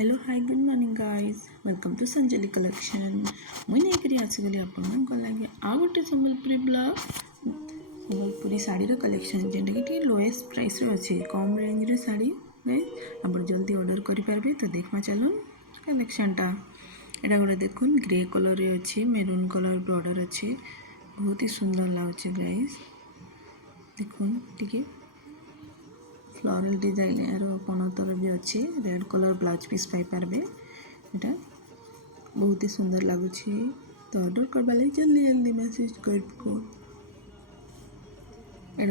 Hello hi good morning guys welcome to Sanjali collection मुई नहीं आसगली आपण लगे आ गोटे संबलपुरी ब्लॉग संबलपुरी शाढ़ीर कलेक्शन जेनटा कि लोएस्ट प्राइस अच्छे कम रेंज शाढ़ी गाइज आप जल्दी ऑर्डर करेंगे तो देखमा चलून कलेक्शनटा एटा गोटे देखुन ग्रे कलर अच्छे मेरून कलर बॉर्डर अच्छे बहुत ही सुंदर लगुच गाइज देखुन टिके फ्लोरल डिजाइन यार पणतर भी अच्छे रेड कलर ब्लाउज पीस पाइपारे यहाँ बहुत ही सुंदर लगुच तो ऑर्डर करवा लगे जल्दी जल्दी मैसेज कर एटा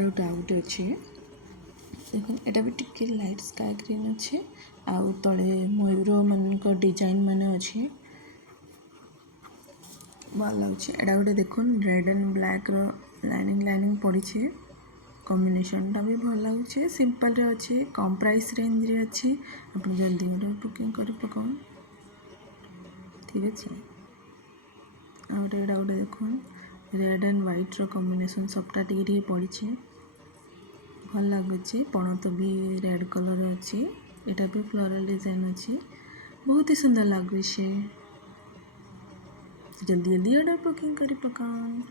गोटे आउटे अच्छे देख एटा भी टिके लाइट स्काई ग्रीन अच्छे आउ तले मयूर मान डिजाइन माने अच्छे भल लगुच एटा गोटे देखुन red and black lining lining पड़ी कॉम्बिनेशन टा भी भल लगुचे सिंपल रे अच्छे कम प्राइस रेंज रे अच्छे आप जल्दी ऑर्डर बुकिंग कर पकाओ ठीक अच्छे आउटे एटा गोटे देखुन रेड एंड व्हाइट रो कॉम्बिनेशन सबटा टिके पड़ी भल लगुचे पणत भी रेड कलर अच्छे एटा भी फ्लोरल डिजाइन अच्छे बहुत ही सुंदर लगुचे जल्दी जल्दी ऑर्डर बुकिंग कर पकाओ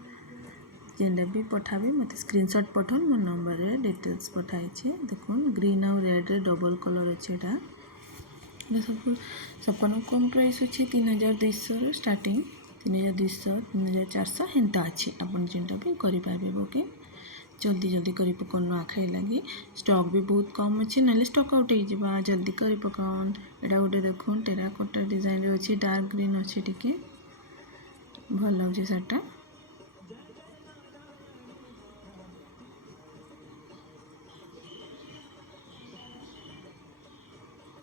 जेनटा भी पठाबे मत स्क्रीनशॉट पठान मो नंबर रे डिटेल्स पठाई देखुन ग्रीन आउ रेड रे डबल कलर अच्छे सब सबको कम प्राइस अच्छे 3200 स्टार्टिंग 3200 3400 हेन्ता अच्छे आपन जेनटा भी करेंगे बुकिंग जल्दी जल्दी कर पकान नुआखाई लगे स्टॉक भी बहुत कम अच्छे ना स्टॉक आउट हो जल्दी कर पकान एटा गोटे देखुन टेराकोटा डिजाइन रे अच्छे डार्क ग्रीन अच्छे टिके भल लगे सार्टा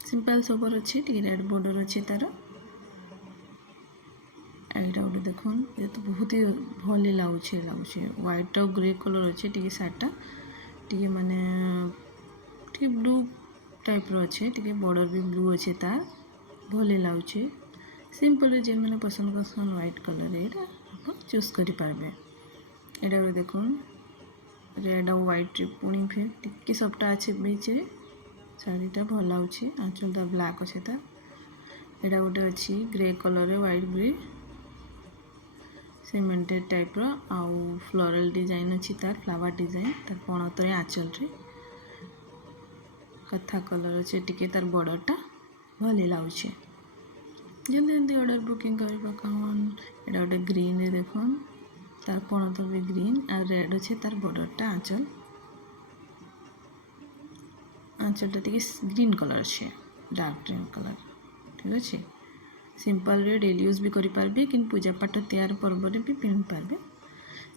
सिंपल सोबर अच्छे टी रेड बॉर्डर अच्छे तार एटा गोटे देखुन ये तो बहुत ही भल लगुचे व्हाइट और ग्रे कलर अच्छे टी सार्टा टी माने टी ब्लू टाइप रो अच्छे टी बॉर्डर भी ब्लू अच्छे तार भल लगुचे सिंपल जेन मैंने पसंद करसन व्हाइट कलर ये आप चूज करेंगे एटा गोटे देखुन रेड और व्हाइट पुणी फिर टी सबटा अच्छे बीचे शाढ़ीटा भल लगुचे आंचलटा ब्लैक अच्छे एटा गोटे अच्छी grey colour white grey cemented type रो आउ फ्लोरल डिजाइन अच्छी तार फ्लावर डिजाइन तार पणतर आंचल रे कथा कलर अच्छे टिके तार बॉर्डरटा भल लगुचे जल्दी जल्दी ऑर्डर बुकिंग कर पकाउन एटा गोटे ग्रीन रे देखुन तार पणतर भी ग्रीन आ रेड अच्छे तार बॉर्डरटा आंचलटा टी ग्रीन कलर अच्छे डार्क ग्रीन कलर ठीक अच्छे सिंपल रे डेली यूज भी करेंगे कि पूजा पाठ तैयार पर्व भी पिंधि पारे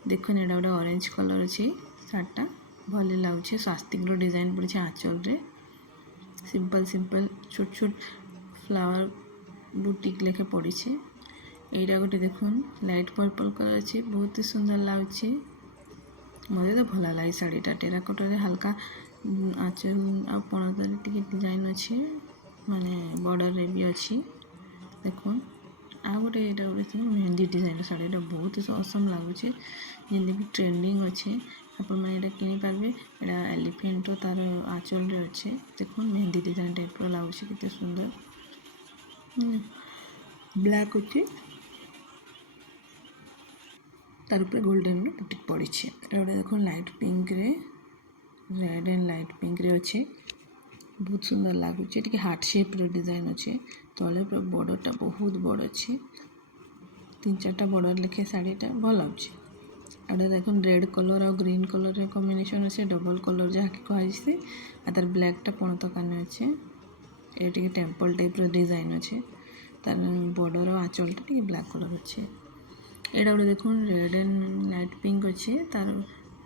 देखो एटा गोटे ऑरेंज कलर अच्छे शार्टा भल लगुचे स्वास्तिक डिजाइन पड़ी आंचल रे सिंपल सिंपल छोट छोट फ्लावर बुटीक लेखे पड़ी एटा गोटे देखुन लाइट पर्पल कलर अच्छे बहुत ही सुंदर लगुचे मत तो भल लगे शाढ़ीटा टेराकोटा हल्का आंचल आ पणतर टी डिजाइन अच्छे माने बॉर्डर रे भी अच्छी देखुन आ गोटे एटा गोटे मेहंदी डिजाइन शाढ़ीटा बहुत ही असम लगुचे जेन भी ट्रेंडिंग अच्छे आप किनीपारे एटा एलिफेंट तार आंचल रे अच्छे देखुन मेहंदी डिजाइन टाइप लगुचे केते सुंदर ब्लैक अच्छे तार ऊपर गोल्डन बुटीक पड़ी गोटे देखुन लाइट पिंक रे रेड एंड लाइट पिंक रे अच्छे बहुत सुंदर लगुचे टी हार्ट शेप रे डिजाइन अच्छे तले पूरा बॉर्डरटा बहुत बड़ अच्छे 3-4टा बॉर्डर लेखे शाढ़ीटा भल लगुचे आगे देखुन रेड कलर और ग्रीन कलर रे कॉम्बिनेशन अच्छे डबल कलर जहाँ कि कहुचे आ तार ब्लैकटा पणत काने अच्छे ये टी टेम्पल टाइप रो डिजाइन अच्छे तार बॉर्डर आंचलटा टी ब्लैक कलर अच्छे एटा गोटे देखुन रेड एंड लाइट पिंक अच्छे तार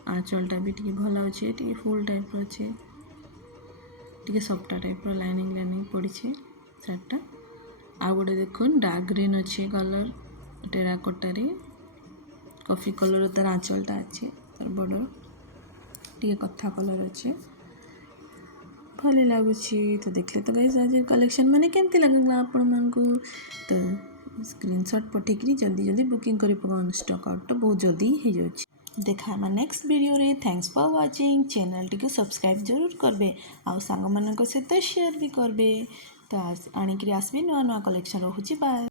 आंचलटा भी टी भल अच्छे टी फुल टाइप अच्छे टी सफ्टा टाइप लाइनिंग लाइनिंग पड़ी शार्टा आ गोटे देखुन डार्क ग्रीन अच्छे कलर टेराकोटा कॉफी कलर तार आंचलटा अच्छे तार बॉर्डर टी कथा कलर अच्छे भल लगुच तो देखले तो गाइस आज कलेक्शन माने केमती लगला आपण मानकू तो स्क्रीनशॉट पठेकरी जल्दी जल्दी बुकिंग कर पकाउन स्टॉक आउट तो बहुत जल्दी हो जाउछ देखा नेक्स्ट वीडियो रे thanks for watching channel T को सब्सक्राइब जरूर करबे आ सांग मानक सहित शेयर भी करबे। तो आणिक आसबि नुआ नुआ कलेक्शन रोचे बाय।